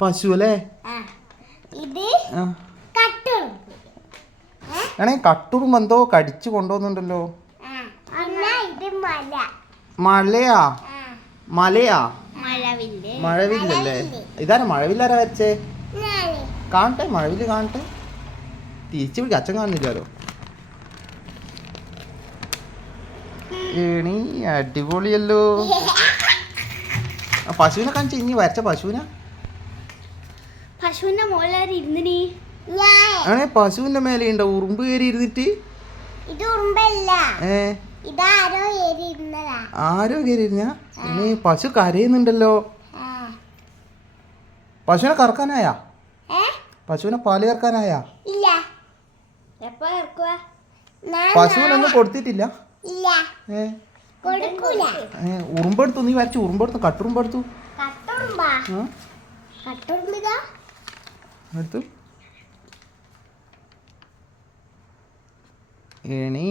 പശു അല്ലേ? ആണേ കട്ടുറും എന്തോ കടിച്ചു കൊണ്ടുവന്നുണ്ടല്ലോ. മലയാ? മലയാ? മഴവില്ലല്ലേ? ഇതാരാ മഴവില്ലാരാ വരച്ചേ? കാണട്ടെ, മഴവില്ല് കാണട്ടെ. തിരിച്ചു പിടിക്കുക, അച്ഛൻ കാണുന്നില്ലല്ലോ. ഏണി അടിപൊളിയല്ലോ. പശുവിനെ കാണിച്ചു, ഇനി വരച്ച പശുവിനെ. ആണേ പശുവിന്റെ മേലെ ഉണ്ടോ ഉറുമ്പ് കയറി ഇരുന്നിട്ട്? ആരോ കയറി ഇരുന്ന? പശു കരയുന്നുണ്ടല്ലോ. പശുവിനെ കറക്കാനായാ? പശുവിനെ പാല് കറക്കാനായാ? പശുവിനൊന്നും കൊടുത്തിട്ടില്ല. ഉറുമ്പെടുത്തു, നീ വരച്ചു ഉറുമ്പെടുത്തു, കട്ടുറുമ്പെടുത്തു. എടുത്തു. ഏണീ